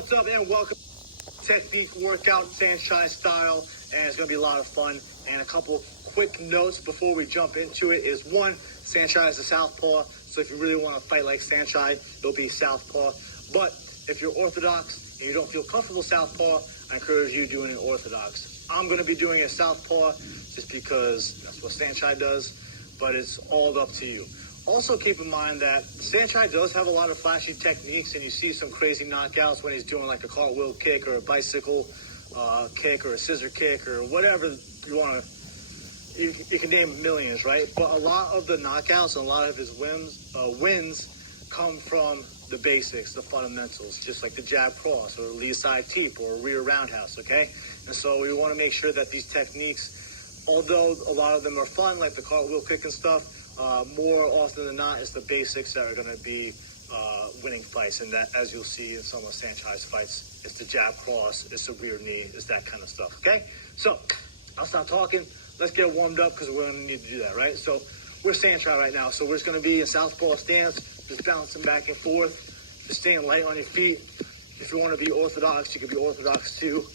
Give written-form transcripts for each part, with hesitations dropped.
What's up and welcome to Technique Workout Saenchai style, and it's going to be a lot of fun. And a couple quick notes before we jump into it is one, Saenchai is a southpaw, so if you really want to fight like Saenchai, it'll be southpaw. But if you're orthodox and you don't feel comfortable southpaw, I encourage you doing it orthodox. I'm going to be doing a southpaw just because that's what Saenchai does, but it's all up to you. Also keep in mind that Saenchai does have a lot of flashy techniques, and you see some crazy knockouts when he's doing like a cartwheel kick or a bicycle kick or a scissor kick or whatever you want to. You can name millions, right? But a lot of the knockouts and a lot of his wins come from the basics, the fundamentals, just like the jab cross or a Lee side teep or a rear roundhouse, okay? And so we want to make sure that these techniques, although a lot of them are fun, like the cartwheel kick and stuff, more often than not, it's the basics that are going to be winning fights. And that, as you'll see in some of Saenchai's fights, it's the jab cross, it's the rear knee, it's that kind of stuff, okay? So I'll stop talking. Let's get warmed up because we're going to need to do that, right? So we're Saenchai right now. So we're just going to be in southpaw stance, just bouncing back and forth, just staying light on your feet. If you want to be orthodox, you can be orthodox too.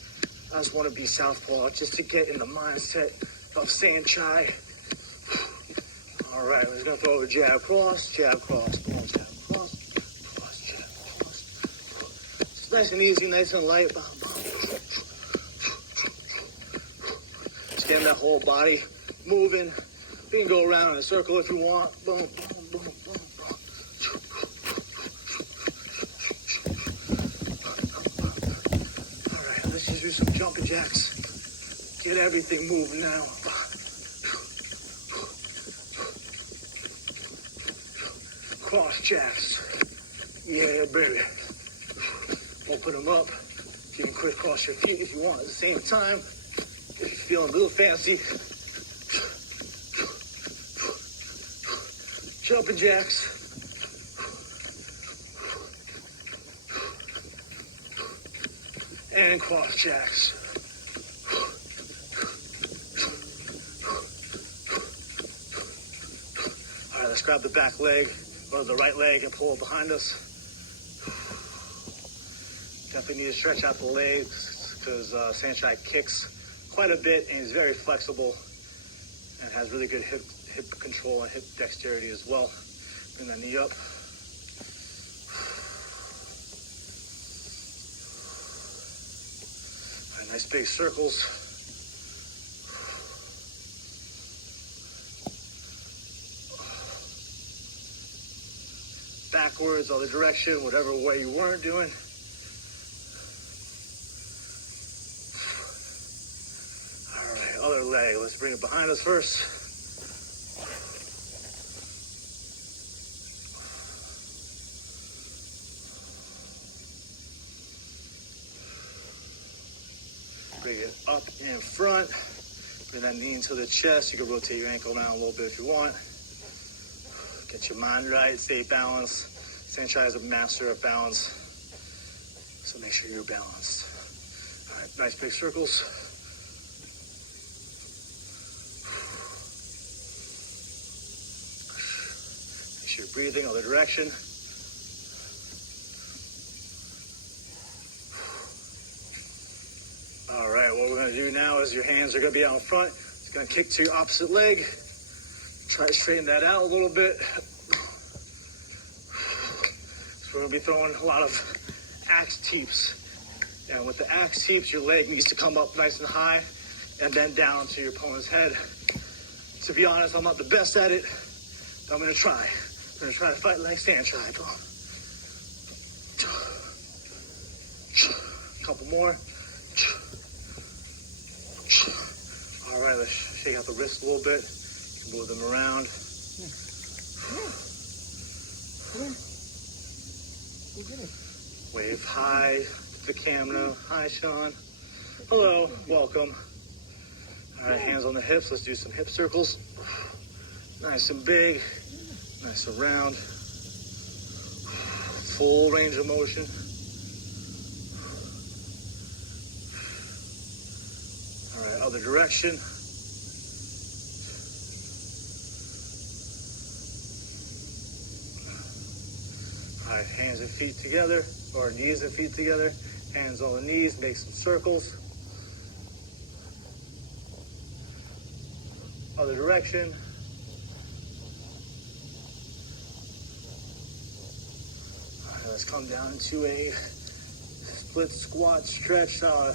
I just want to be southpaw just to get in the mindset of Saenchai. All right, we're just going to throw a jab, cross, boom, jab, cross, jab, cross. It's nice and easy, nice and light. Just getting that whole body moving. You can go around in a circle if you want. Boom, boom, boom, boom, boom. All right, let's just do some jumping jacks. Get everything moving now. Cross jabs. Yeah, baby. Open them up. You can crisscross your feet if you want at the same time. If you're feeling a little fancy. Jumping jacks. And cross jacks. All right, let's grab the back leg. Go to the right leg and pull it behind us. Definitely need to stretch out the legs because Saenchai kicks quite a bit and he's very flexible and has really good hip control and hip dexterity as well. Bring that knee up. All right, nice big circles. Backwards, other direction, whatever way you weren't doing. All right, other leg. Let's bring it behind us first. Bring it up in front. Bring that knee into the chest. You can rotate your ankle down a little bit if you want. Get your mind right, stay balanced. Saenchai is a master of balance, so make sure you're balanced. All right, nice big circles. Make sure you're breathing, other direction. All right, what we're gonna do now is your hands are gonna be out in front. It's gonna kick to your opposite leg. Try to straighten that out a little bit. So we're going to be throwing a lot of axe teeps. And with the axe teeps, your leg needs to come up nice and high and then down to your opponent's head. To be honest, I'm not the best at it, but I'm going to try. I'm going to try to fight like Saenchai. A couple more. All right, let's shake out the wrist a little bit. Move them around. Wave hi to the camera. Hi, Sean. Hello, welcome. All right, hands on the hips. Let's do some hip circles. Nice and big, nice and round. Full range of motion. All right, other direction. All right, Hands and feet together, or knees and feet together. Hands on the knees, make some circles. Other direction. All right, let's come down into a split squat stretch. I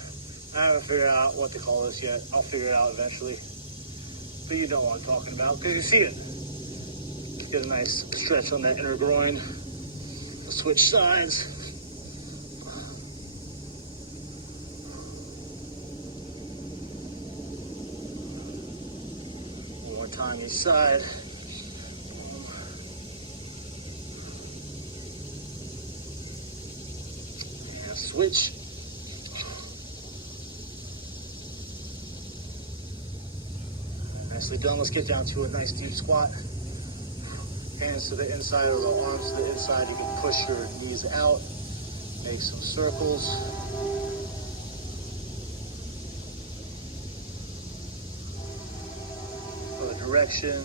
haven't figured out what to call this yet. I'll figure it out eventually. But you know what I'm talking about, because you see it. Get a nice stretch on that inner groin. We'll switch sides. One more time each side. And switch. Nicely done. Let's get down to a nice deep squat. Hands to the inside or the arms to the inside. You can push your knees out. Make some circles. Other direction.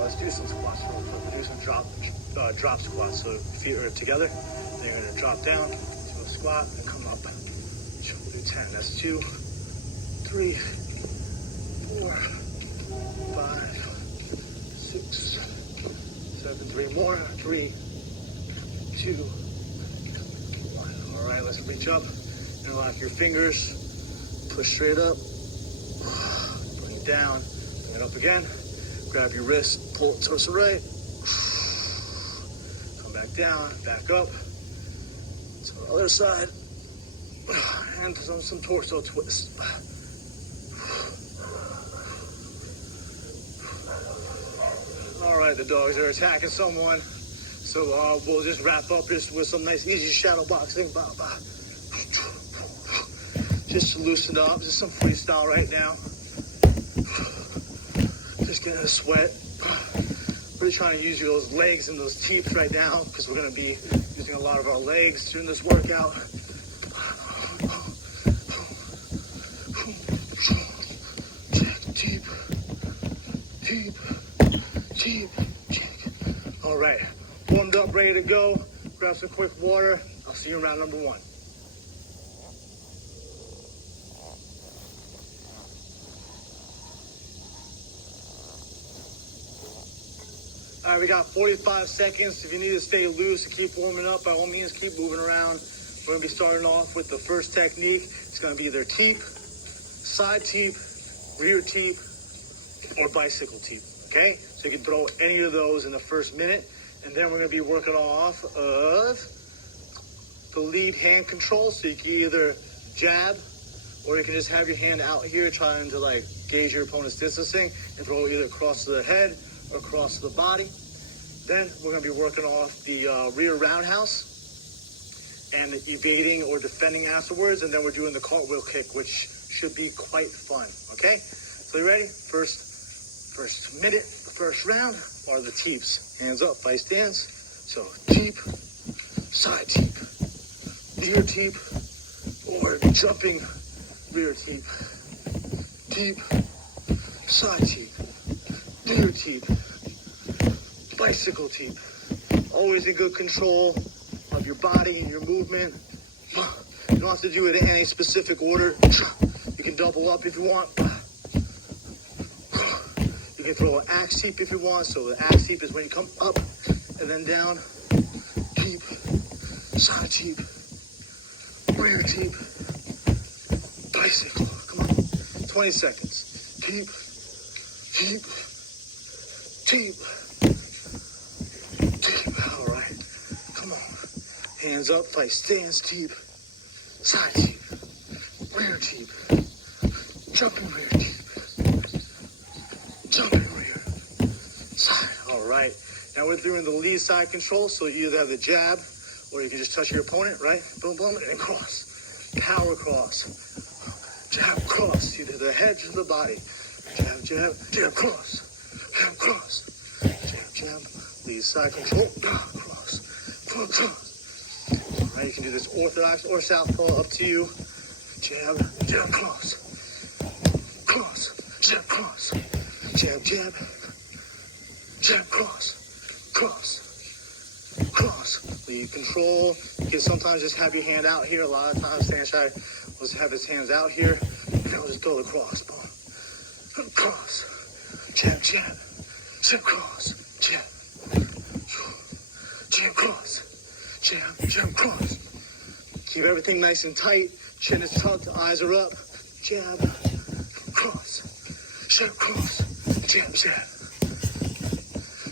Let's do some squats real quick. We'll do some drop squats. So feet are together. Then you're going to drop down to a squat and come up. We'll do 10. That's 2, 3, 4, 5, 6, 7, 3 more. 3, 2, 1. All right, let's reach up. Interlock your fingers. Push straight up. Bring it down. Bring it up again. Grab your wrist. Pull it towards the right. Come back down. Back up. To the other side. And some torso twists. All right, the dogs are attacking someone. So we'll just wrap up this with some nice easy shadow boxing. Just to loosen up. Just some freestyle right now. Just getting a sweat. Really trying to use those legs and those teeps right now because we're going to be using a lot of our legs during this workout. All right, warmed up, ready to go. Grab some quick water. I'll see you in round number 1. All right, we got 45 seconds. If you need to stay loose and keep warming up, by all means, keep moving around. We're going to be starting off with the first technique. It's going to be either teep, side teep, rear teep, or bicycle teep, okay? So you can throw any of those in the first minute. And then we're going to be working off of the lead hand control. So you can either jab, or you can just have your hand out here trying to like gauge your opponent's distancing and throw either across the head or across the body. Then we're going to be working off the rear roundhouse and evading or defending afterwards. And then we're doing the cartwheel kick, which should be quite fun, okay? So you ready? First minute, the first round are the teeps. Hands up, fight stance. So teep, side teep, rear teep, or jumping rear teep. Teep, side teep, rear teep, bicycle teep. Always in good control of your body and your movement. You don't have to do it in any specific order. You can double up if you want. You can throw an axe teep if you want. So the axe teep is when you come up and then down. Teep, side teep, rear teep, bicycle. Come on, 20 seconds. Teep, teep, teep, teep. All right, come on. Hands up, fight stance, teep, side teep, rear teep, jumping rear teep. Jumping rear, side. All right. Now we're doing the lead side control. So you either have the jab, or you can just touch your opponent, right? Boom, boom, and then cross. Power cross. Jab, cross. Either the head or the body. Jab, jab, jab, cross. Jab, cross. Jab, jab. Lead side control. Cross. Cross. All right. You can do this orthodox or southpaw, up to you. Jab, jab, cross. Cross. Jab, cross. Jab, jab, jab, cross, cross, cross. Leave control. You can sometimes just have your hand out here. A lot of times Saenchai will just have his hands out here, and he'll just go across. Boom. Cross, jab, jab, jab, cross, jab, jab, cross, jab, jab, cross. Keep everything nice and tight. Chin is tucked, eyes are up. Jab, cross, jab, cross, jab, jab,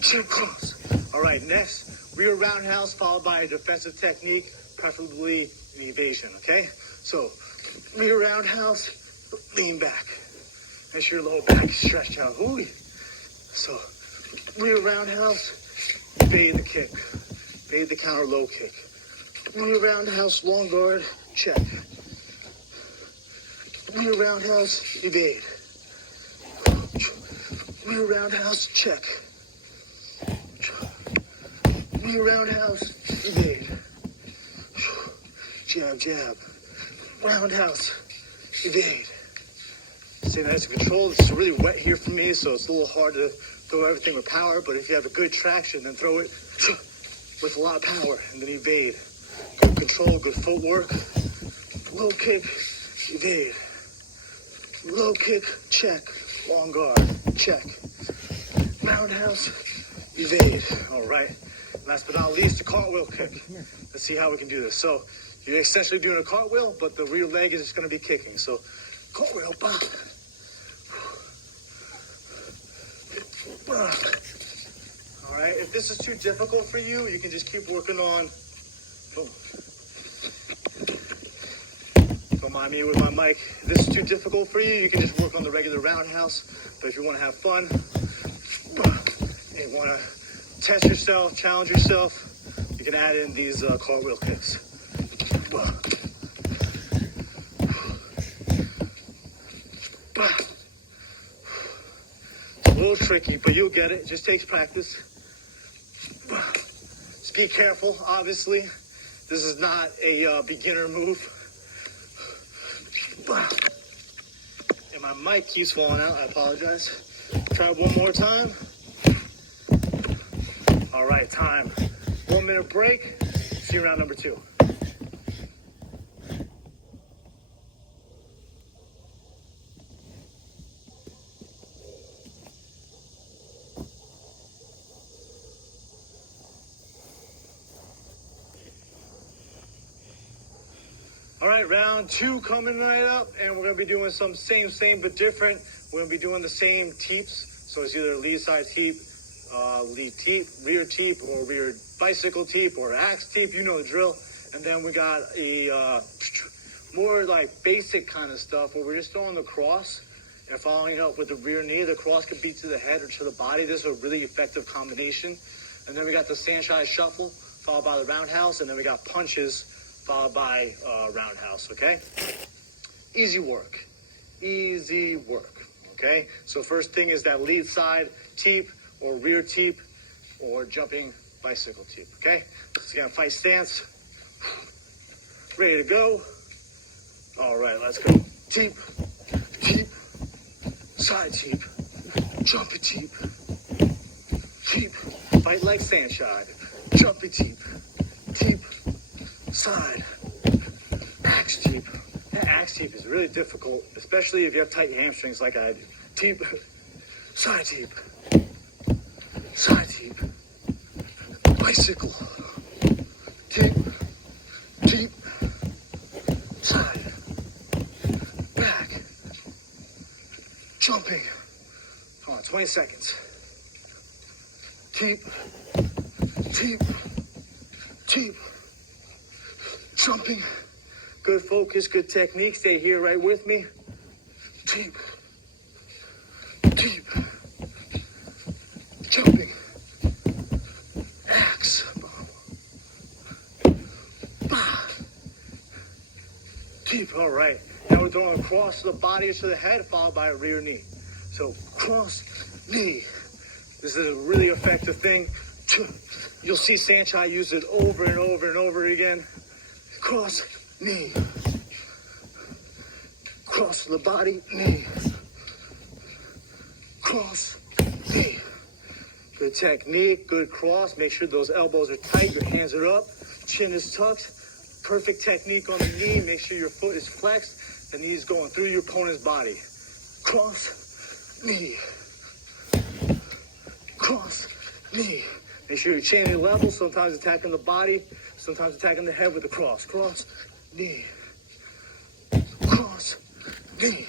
jab, cross. All right, next, rear roundhouse followed by a defensive technique, preferably an evasion, okay? So, rear roundhouse, lean back. Make sure your lower back is stretched out. Ooh. So, rear roundhouse, evade the kick. Evade the counter low kick. Rear roundhouse, long guard, check. Rear roundhouse, evade. Rear roundhouse, check. Rear roundhouse, evade. Jab, jab. Roundhouse, evade. Stay nice and controlled. It's really wet here for me, so it's a little hard to throw everything with power, but if you have a good traction, then throw it with a lot of power, and then evade. Good control, good footwork. Low kick, evade. Low kick, check. Long guard, check. Roundhouse, evade. All right. Last but not least, a cartwheel kick. Let's see how we can do this. So you're essentially doing a cartwheel, but the rear leg is just going to be kicking. So cartwheel, bah. All right. If this is too difficult for you, you can just keep working on. Boom. Don't mind me with my mic. If this is too difficult for you, you can just work on the regular roundhouse. But if you want to have fun, and you want to test yourself, challenge yourself, you can add in these cartwheel kicks. It's a little tricky, but you'll get it. It just takes practice. Just be careful, obviously. This is not a beginner move. And my mic keeps falling out. I apologize. Try it one more time. All right, time. 1 minute break. See you round number 2. All right, round 2 coming right up, and we're gonna be doing some same but different. We're gonna be doing the same teeps, so it's either lead side teep, lead teep, rear teep, or rear bicycle teep, or axe teep, you know the drill. And then we got a more like basic kind of stuff where we're just throwing the cross and following up with the rear knee. The cross could be to the head or to the body. This is a really effective combination. And then we got the Saenchai shuffle, followed by the roundhouse, and then we got punches, followed by roundhouse, okay? Easy work, okay? So first thing is that lead side teep or rear teep or jumping bicycle teep, okay? So again, fight stance, ready to go. All right, let's go. Teep, teep, side teep, jumpy teep, teep, fight like Saenchai, jumpy teep, teep, side, axe teep. That axe teep is really difficult, especially if you have tight hamstrings like I do. Teep, side teep, bicycle, teep, teep, side, back, jumping. Come on, 20 seconds. Teep, teep, teep. Jumping, good focus, good technique. Stay here right with me. Teep, teep, jumping, axe, teep. All right. Now we're throwing across the body or to the head, followed by a rear knee. So cross, knee. This is a really effective thing. You'll see Saenchai use it over and over and over again. Cross, knee. Cross the body, knee. Cross, knee. Good technique, good cross. Make sure those elbows are tight, your hands are up, chin is tucked. Perfect technique on the knee. Make sure your foot is flexed. The knee's going through your opponent's body. Cross, knee. Cross, knee. Make sure you're chaining level. Sometimes attacking the body, sometimes attacking the head with the cross. Cross, knee. Cross, knee.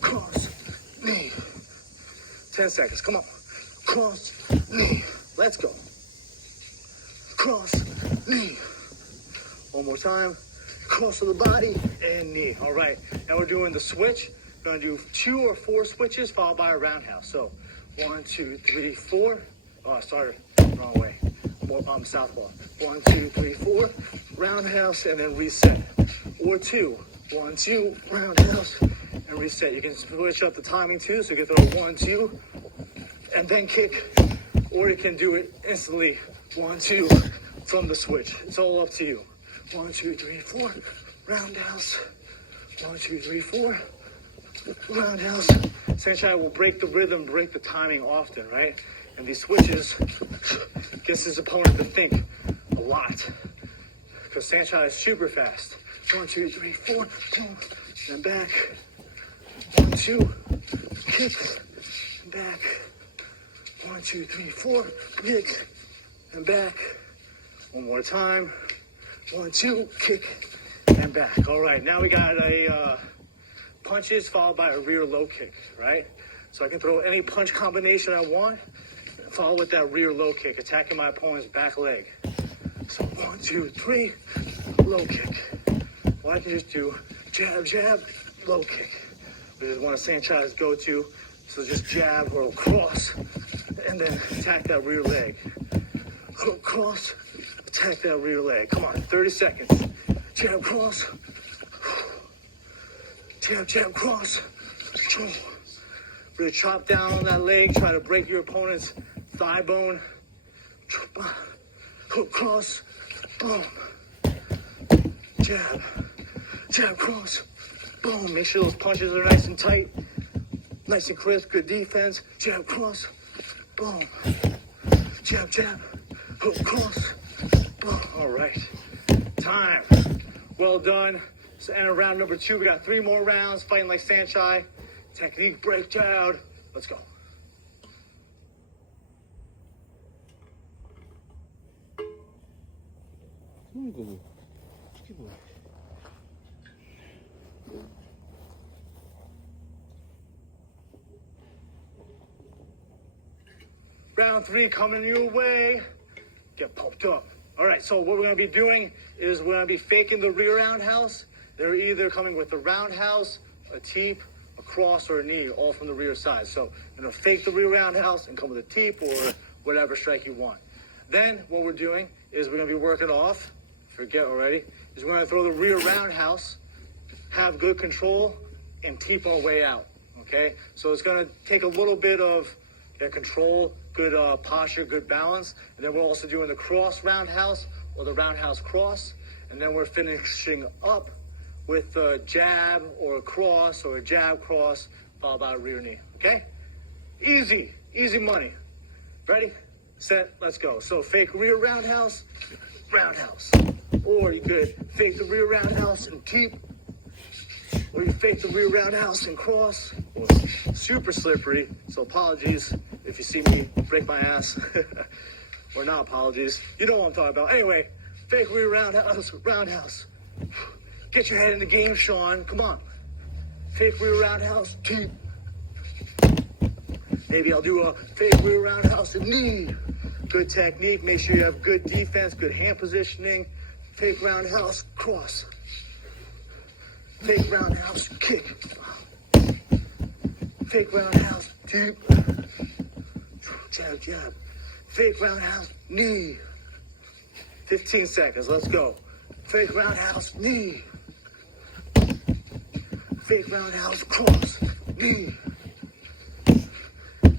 Cross, knee. 10 seconds, come on. Cross, knee. Let's go. Cross, knee. One more time. Cross of the body and knee. All right, now we're doing the switch. We're gonna do 2 or 4 switches followed by a roundhouse. So 1, 2, 3, 4. Oh, I started wrong way. Southpaw. 1, 2, 3, 4. Roundhouse and then reset. Or 2. 1, 2. Roundhouse and reset. You can switch up the timing too. So you can throw 1, 2, and then kick. Or you can do it instantly. 1, 2 from the switch. It's all up to you. 1, 2, 3, 4. Roundhouse. 1, 2, 3, 4. Roundhouse. Saenchai will break the rhythm, break the timing often, right? And these switches gets his opponent to think a lot. Because Saenchai is super fast. 1, 2, 3, 4. Boom. And back. 1, 2. Kick. And back. 1, 2, 3, 4. Kick. And back. One more time. 1, 2, kick, and back. All right, now we got a punches followed by a rear low kick, right? So I can throw any punch combination I want, follow with that rear low kick, attacking my opponent's back leg. So 1, 2, 3, low kick. Or I can just do jab, jab, low kick, which is one of Saenchai's go-to. So just jab or cross, and then attack that rear leg. Hook, cross, attack that rear leg. Come on, 30 seconds. Jab, cross. Jab, jab, cross. Really chop down on that leg. Try to break your opponent's thigh bone. Hook, cross. Boom. Jab. Jab, cross. Boom. Make sure those punches are nice and tight. Nice and crisp. Good defense. Jab, cross. Boom. Jab, jab. Hook, cross. All right, time. Well done. So enter round number 2. We got 3 more rounds, fighting like Saenchai. Technique breakdown. Let's go. Round 3 coming your way. Get pumped up. All right, so what we're going to be doing is we're going to be faking the rear roundhouse. They're either coming with a roundhouse, a teep, a cross, or a knee, all from the rear side. So you're going to fake the rear roundhouse and come with a teep or whatever strike you want. Then what we're doing is we're going to be working off, forget already, is we're going to throw the rear roundhouse, have good control, and teep our way out, okay? So it's going to take a little bit of control, good posture, good balance. And then we're also doing the cross roundhouse or the roundhouse cross. And then we're finishing up with a jab or a cross or a jab cross followed by a rear knee, okay? Easy, easy money. Ready, set, let's go. So fake rear roundhouse, roundhouse. Or you could fake the rear roundhouse and keep. Or you fake the rear roundhouse and cross. Or super slippery, so apologies if you see me break my ass. Or not apologies. You know what I'm talking about. Anyway, fake rear roundhouse, roundhouse. Get your head in the game, Sean. Come on. Fake rear roundhouse, keep. Maybe I'll do a fake rear roundhouse and knee. Good technique. Make sure you have good defense, good hand positioning. Fake roundhouse, cross. Fake roundhouse, kick. Fake roundhouse, deep. Jab, jab. Fake roundhouse, knee. 15 seconds, let's go. Fake roundhouse, knee. Fake roundhouse, cross, knee.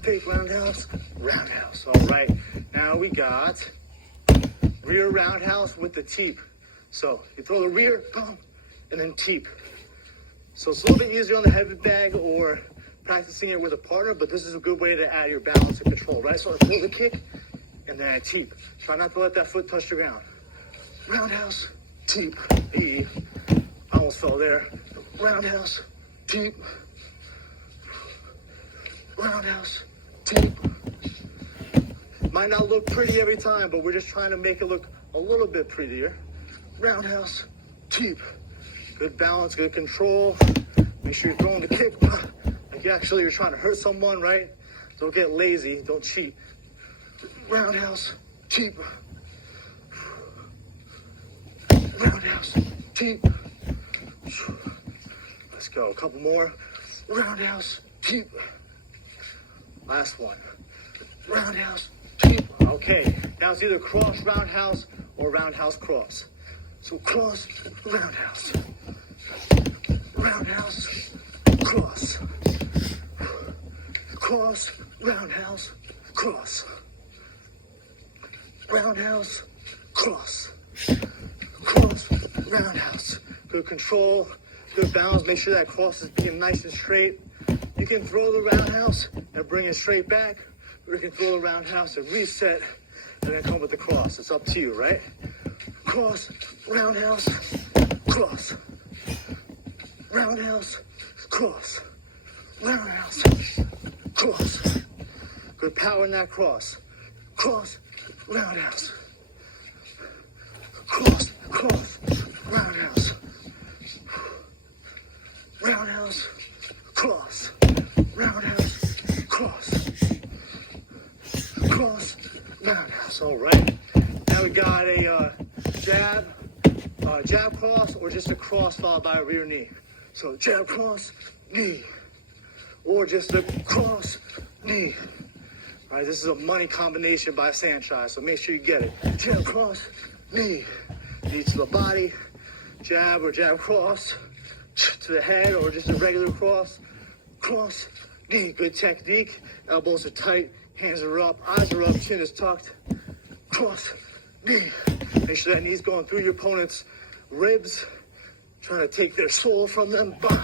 Fake roundhouse, roundhouse. All right, now we got rear roundhouse with the teep. So you throw the rear, boom, and then teep. So it's a little bit easier on the heavy bag or practicing it with a partner, but this is a good way to add your balance and control, right? So I throw the kick, and then I teep. Try not to let that foot touch the ground. Roundhouse, teep, I almost fell there. Roundhouse, teep. Roundhouse, teep. Might not look pretty every time, but we're just trying to make it look a little bit prettier. Roundhouse, teep. Good balance, good control. Make sure you're throwing the kick like you're trying to hurt someone, right? Don't get lazy, don't cheat. Roundhouse, teep. Roundhouse, teep. Let's go, a couple more. Roundhouse, teep. Last one. Roundhouse, teep. Okay, now it's either cross roundhouse or roundhouse cross. So cross, roundhouse. Roundhouse, cross. Cross, roundhouse, cross. Roundhouse, cross. Cross, roundhouse. Good control, good balance. Make sure that cross is being nice and straight. You can throw the roundhouse and bring it straight back, or you can throw the roundhouse and reset and then come with the cross. It's up to you, right? Cross, roundhouse, cross. Roundhouse, cross. Roundhouse, cross. Good power in that cross. Cross, roundhouse. Cross, cross, roundhouse. Roundhouse, cross. Roundhouse, cross. Cross, roundhouse. All right. Now we got a jab cross, or just a cross followed by a rear knee. So jab cross, knee. Or just a cross, knee. All right, this is a money combination by Saenchai, so make sure you get it. Jab cross, knee. Knee to the body. Jab or jab cross to the head, or just a regular cross. Cross, knee. Good technique. Elbows are tight, hands are up, eyes are up, chin is tucked. Cross, knee. Make sure that knee's going through your opponent's ribs, trying to take their soul from them. Bah.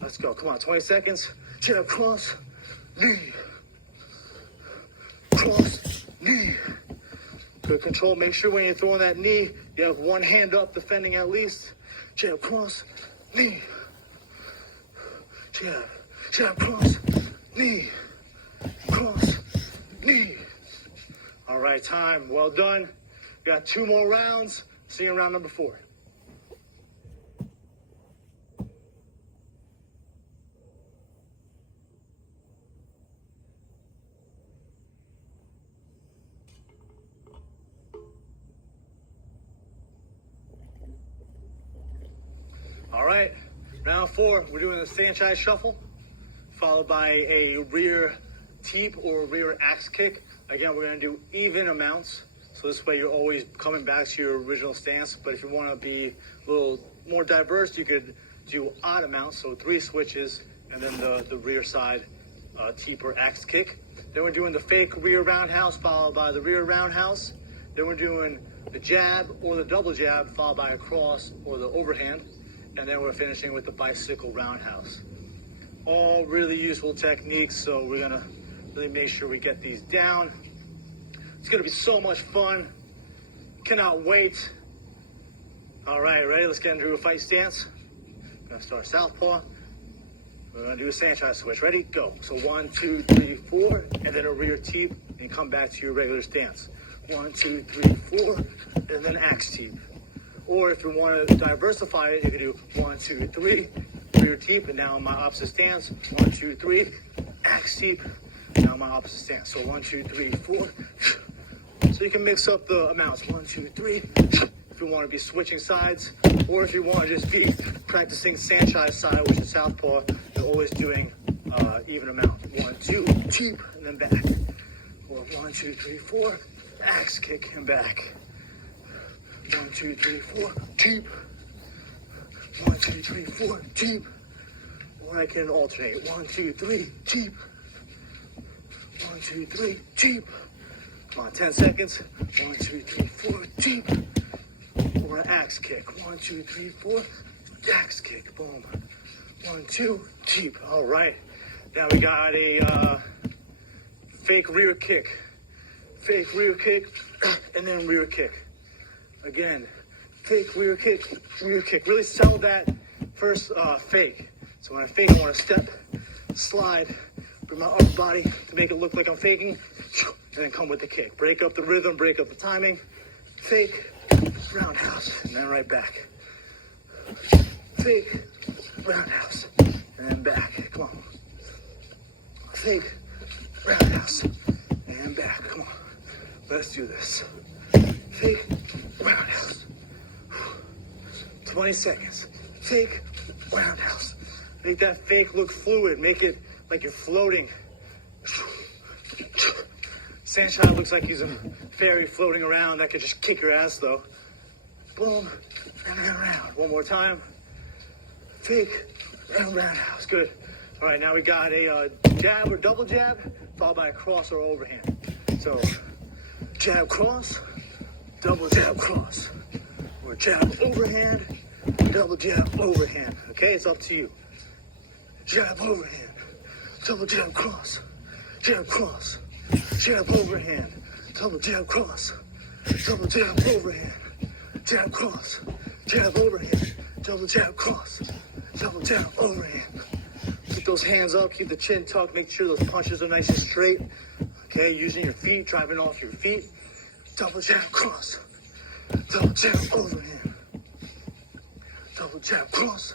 Let's go. Come on, 20 seconds. Jab, cross, knee. Cross, knee. Good control. Make sure when you're throwing that knee, you have one hand up defending at least. Jab, cross, knee. Jab, jab, cross, knee. Cross, knee. All right, time. Well done. Got 2 more rounds. See you in round number 4. All right, round 4, we're doing a Saenchai shuffle, followed by a rear teep or rear axe kick. Again, we're gonna do even amounts, so this way you're always coming back to your original stance. But if you wanna be a little more diverse, you could do odd amounts, so 3 switches, and then the rear side teep or axe kick. Then we're doing the fake rear roundhouse, followed by the rear roundhouse. Then we're doing the jab or the double jab, followed by a cross or the overhand. And then we're finishing with the bicycle roundhouse. All really useful techniques, so we're gonna really make sure we get these down. It's gonna be so much fun. Cannot wait. All right, ready? Let's get into a fight stance. We're gonna start southpaw. We're gonna do a Saenchai switch. Ready? Go. So 1, 2, 3, 4, and then a rear teep, and come back to your regular stance. 1, 2, 3, 4, and then axe teep. Or if you want to diversify it, you can do 1, 2, 3, rear teep, and now in my opposite stance. 1, 2, 3, axe teep, now in my opposite stance. So 1, 2, 3, 4. So you can mix up the amounts. 1, 2, 3. If you want to be switching sides, or if you want to just be practicing Saenchai side, which is southpaw, you're always doing even amount. 1, 2, teep, and then back. Or 1, 2, 3, 4, axe kick and back. 1, 2, 3, 4, teep. 1, 2, 3, 4, teep. Or I can alternate. 1, 2, 3, teep. 1, 2, 3, teep. Come on, 10 seconds. 1, 2, 3, 4, teep. Or an axe kick. 1, 2, 3, 4, axe kick. Boom. 1, 2, teep. All right. Now we got a fake rear kick, and then rear kick. Again, fake rear kick, rear kick. Really sell that first fake. So when I fake, I want to step, slide, bring my upper body to make it look like I'm faking, and then come with the kick. Break up the rhythm, break up the timing. Fake, roundhouse, and then right back. Fake, roundhouse, and then back. Come on. Fake, roundhouse, and back. Come on. Let's do this. Fake, roundhouse. 20 seconds. Fake, roundhouse. Make that fake look fluid. Make it like you're floating. Saenchai looks like he's a fairy floating around that could just kick your ass though. Boom, and then around. One more time. Fake, and roundhouse. Good. All right, now we got a jab or double jab, followed by a cross or overhand. So, jab cross, double jab cross, or jab overhand, double jab overhand. Okay, it's up to you. Jab overhand, double jab cross, jab cross, jab overhand, double jab cross, double jab overhand, jab cross, jab overhand, double jab cross, double jab overhand. Keep those hands up, keep the chin tucked, make sure those punches are nice and straight. Okay, using your feet, driving off your feet. Double jab cross, double jab overhand, double jab cross,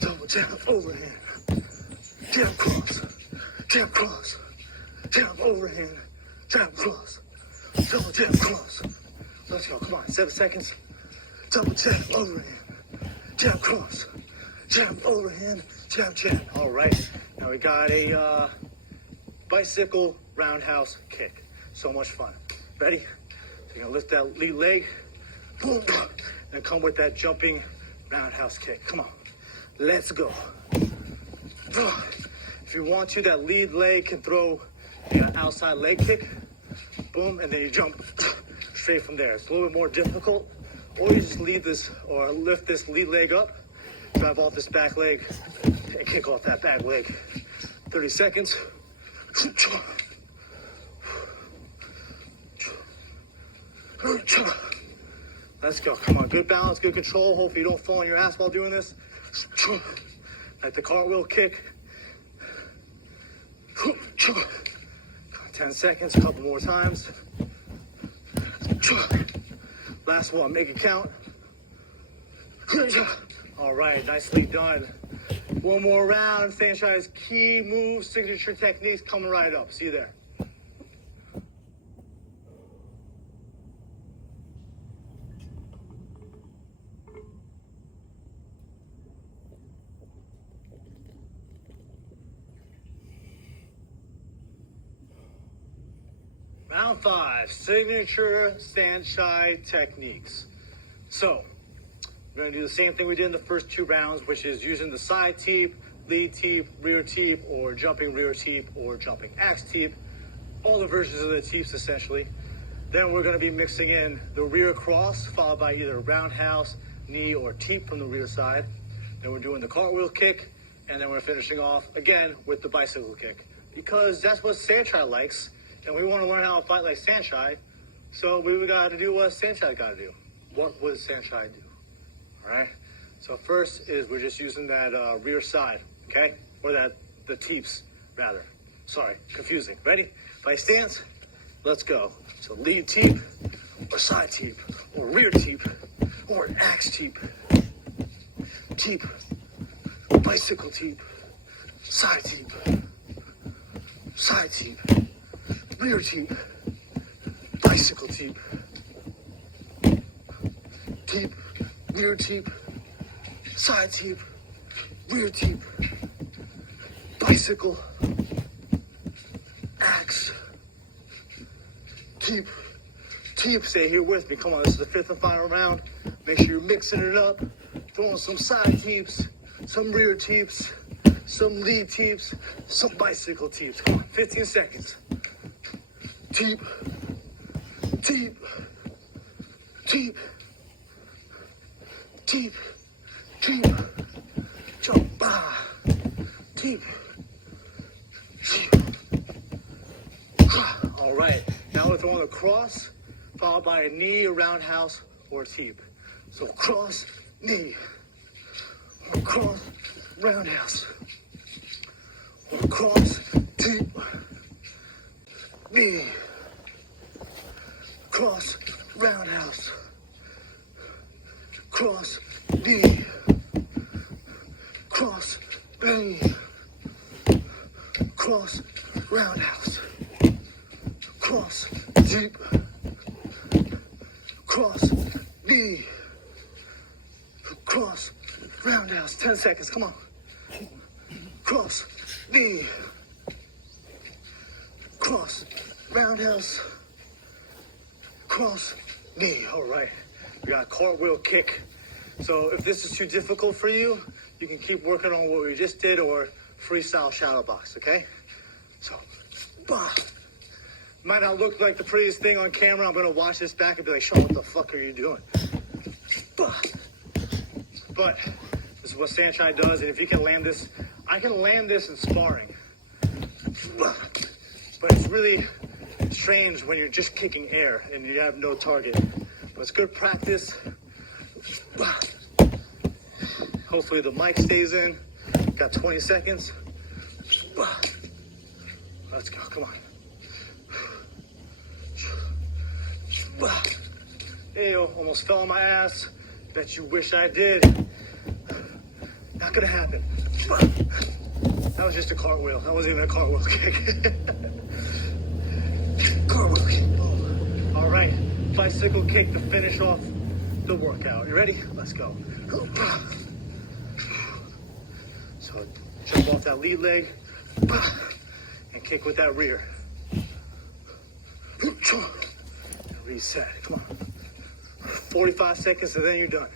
double jab overhand, jab cross, jab cross, jab overhand, jab cross, double jab cross. Let's go, come on, 7 seconds. Double jab overhand, jab cross, jab overhand, jab, jab. All right, now we got a bicycle roundhouse kick. So much fun. Ready? So you're gonna lift that lead leg, boom, and come with that jumping roundhouse kick. Come on, let's go. If you want to, that lead leg can throw an outside leg kick, boom, and then you jump straight from there. It's a little bit more difficult. Or you just lead this or lift this lead leg up, drive off this back leg, and kick off that back leg. 30 seconds. Let's go. Come on. Good balance, good control. Hopefully you don't fall on your ass while doing this. Like the cartwheel kick. 10 seconds. A couple more times. Last one. Make it count. All right. Nicely done. One more round. Saenchai's key moves, signature techniques coming right up. See you there. Round 5, signature Saenchai techniques. So, we're going to do the same thing we did in the first 2 rounds, which is using the side teep, lead teep, rear teep, or jumping rear teep, or jumping axe teep. All the versions of the teeps, essentially. Then we're going to be mixing in the rear cross, followed by either roundhouse, knee, or teep from the rear side. Then we're doing the cartwheel kick, and then we're finishing off, again, with the bicycle kick. Because that's what Saenchai likes, and we want to learn how to fight like Saenchai, so we got to do what Saenchai got to do. What would Saenchai do? All right. So first is we're just using that rear side, okay, or the teeps rather. Sorry, confusing. Ready? Fight stance. Let's go. So lead teep, or side teep, or rear teep, or axe teep, teep, bicycle teep, side teep, rear teep, bicycle teep, teep, rear teep, side teep, rear teep, bicycle, axe, teep, teep. Stay here with me. Come on, this is the 5th and final round. Make sure you're mixing it up, throwing some side teeps, some rear teeps, some lead teeps, some bicycle teeps. Come on, 15 seconds. Teep, teep, teep, teep, teep, jump, teep, All right, now we're throwing a cross, followed by a knee, a roundhouse, or a teep. So cross, knee, or cross, roundhouse, or cross, teep, knee, cross, roundhouse, cross, knee, cross, knee, cross, roundhouse, cross, deep, cross, knee, cross, roundhouse. 10 seconds, come on. Cross, knee, cross, roundhouse, cross, knee. All right, we got a cartwheel kick. So if this is too difficult for you, you can keep working on what we just did or freestyle shadow box, okay? So, bah. Might not look like the prettiest thing on camera. I'm gonna watch this back and be like, Sean, what the fuck are you doing? Bah. But this is what Saenchai does, and if you can land this, I can land this in sparring. Bah. But it's really strange when you're just kicking air and you have no target. But it's good practice. Bah. Hopefully the mic stays in. Got 20 seconds. Bah. Let's go, come on. Ew, almost fell on my ass. Bet you wish I did. Not gonna happen. That was just a cartwheel. That wasn't even a cartwheel kick. Cartwheel kick. Boom. All right, bicycle kick to finish off the workout. You ready? Let's go. So jump off that lead leg and kick with that rear. Reset. Come on. 45 seconds and then you're done.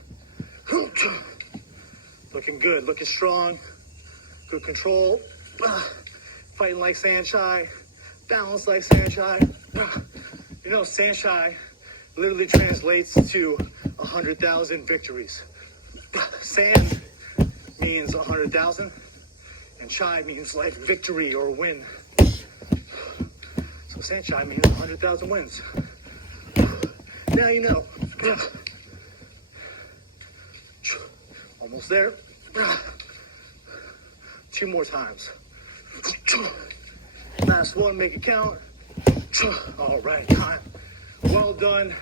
Looking good. Looking strong. Good control. Fighting like Saenchai. Balance like Saenchai. You know, Saenchai literally translates to 100,000 victories. San means 100,000 and Chai means like victory or win. So Saenchai means 100,000 wins. Now you know. Almost there. 2 more times. Last one, make it count. All right, time. Well done.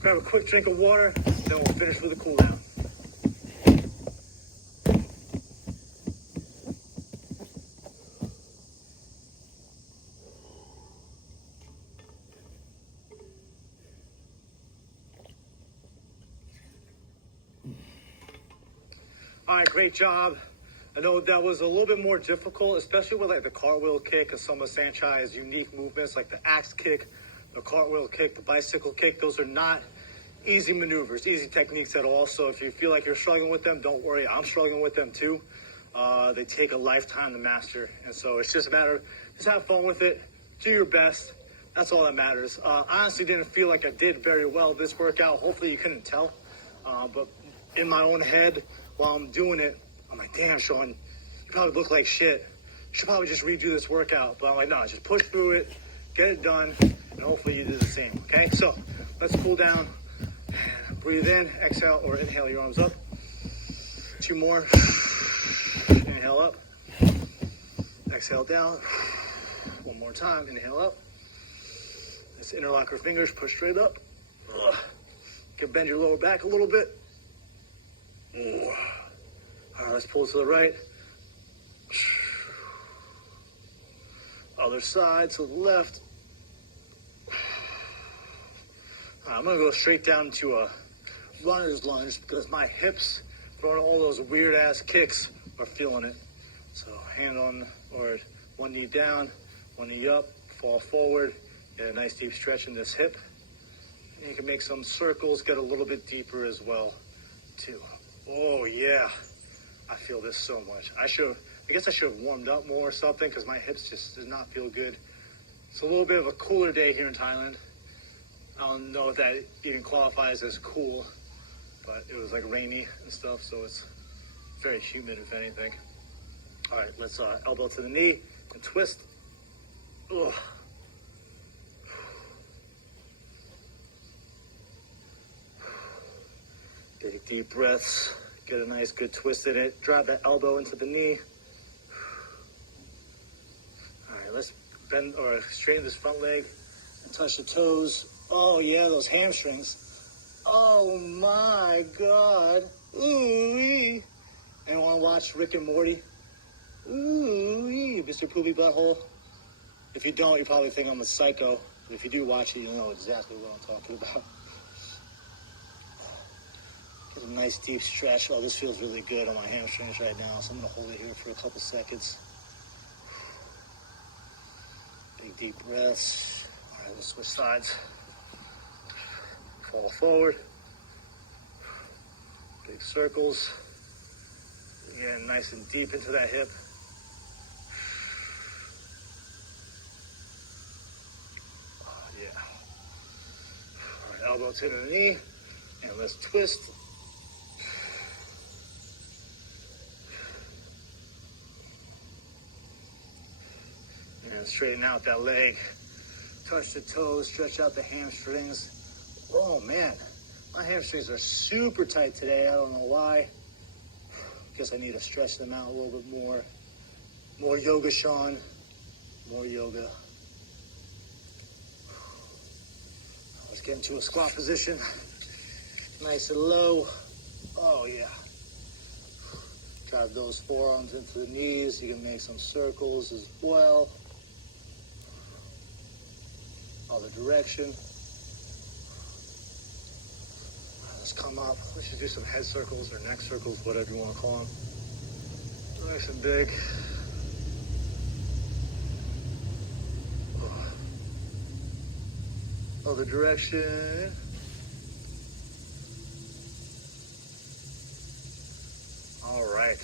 Grab a quick drink of water, then we'll finish with a cool down. All right, great job. I know that was a little bit more difficult, especially with like the cartwheel kick and some of Saenchai's unique movements, like the axe kick, the cartwheel kick, the bicycle kick. Those are not easy maneuvers, easy techniques at all. So if you feel like you're struggling with them, don't worry. I'm struggling with them too. They take a lifetime to master. And so it's just a matter of just have fun with it. Do your best. That's all that matters. I honestly didn't feel like I did very well this workout. Hopefully you couldn't tell. But in my own head, while I'm doing it, I'm like, damn, Sean, you probably look like shit. You should probably just redo this workout. But I'm like, no, just push through it, get it done, and hopefully you do the same, okay? So let's cool down. Breathe in, exhale, or inhale your arms up. 2 more. Inhale up. Exhale down. 1 more time, inhale up. Let's interlock our fingers, push straight up. You can bend your lower back a little bit. All right, let's pull to the right. Other side to the left. All right, I'm gonna go straight down to a runner's lunge because my hips, throwing all those weird ass kicks, are feeling it. So hand on, or 1 knee down, 1 knee up, fall forward, get a nice deep stretch in this hip. And you can make some circles, get a little bit deeper as well, too. Oh yeah, I feel this so much. I guess I should have warmed up more or something because my hips just did not feel good. It's a little bit of a cooler day here in Thailand. I don't know if that even qualifies as cool, but it was like rainy and stuff, so it's very humid if anything. All right, let's elbow to the knee and twist. Ugh. Take deep breaths. Get a nice good twist in it. Drive that elbow into the knee. All right, let's bend or straighten this front leg and touch the toes. Oh yeah, those hamstrings. Oh my God. Ooh-wee. Anyone watch Rick and Morty? Ooh-wee, Mr. Poopy Butthole. If you don't, you probably think I'm a psycho. But if you do watch it, you'll know exactly what I'm talking about. Get a nice deep stretch. Oh, this feels really good on my hamstrings right now, so I'm gonna hold it here for a couple seconds. Big deep breaths. All right, let's switch sides. Fall forward. Big circles. Again, nice and deep into that hip. Oh, yeah. All right, elbow to the knee. And let's twist. And straighten out that leg. Touch the toes, stretch out the hamstrings. Oh man, my hamstrings are super tight today. I don't know why. Guess I need to stretch them out a little bit more. More yoga, Sean. More yoga. Let's get into a squat position. Nice and low. Oh yeah. Drive those forearms into the knees. You can make some circles as well. Other direction. Let's come up. Let's just do some head circles or neck circles, whatever you want to call them. Nice and big. Other direction. All right.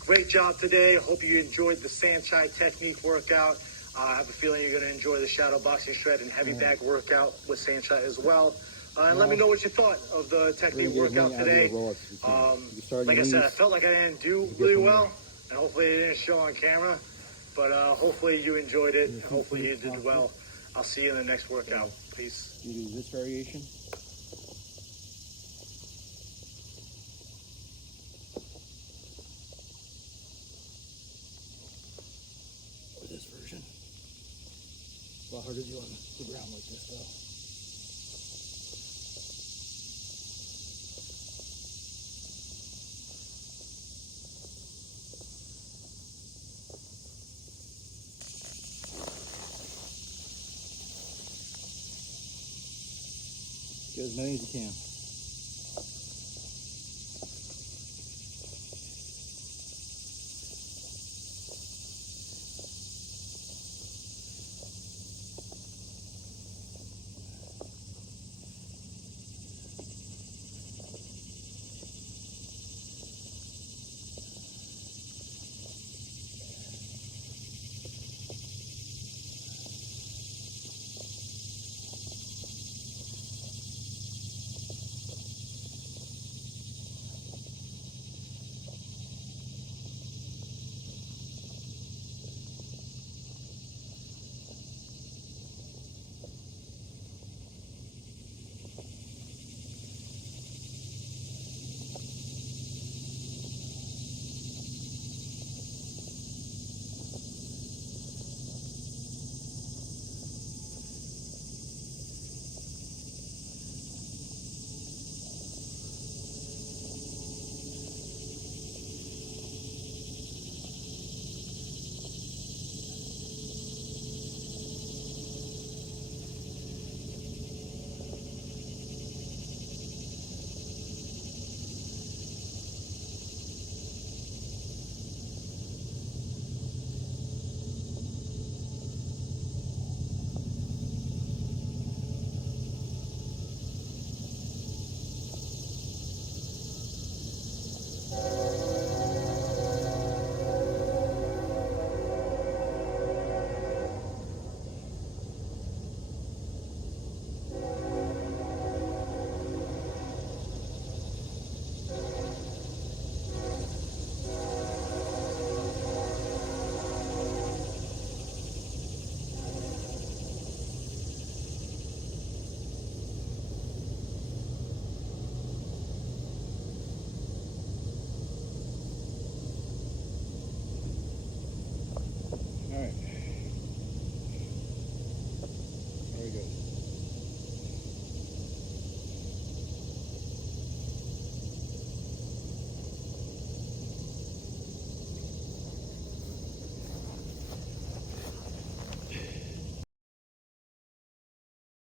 Great job today. I hope you enjoyed the Saenchai technique workout. I have a feeling you're going to enjoy the Shadowboxing shred and heavy bag workout with Saenchai as well. And let me know what you thought of the technique workout today. Like I said, I felt like I didn't do really well, and hopefully it didn't show on camera. But hopefully you enjoyed it, and hopefully you did well. I'll see you in the next workout. Peace. You do this variation. Or this version. A lot harder to do on the ground like this though. Get as many as you can.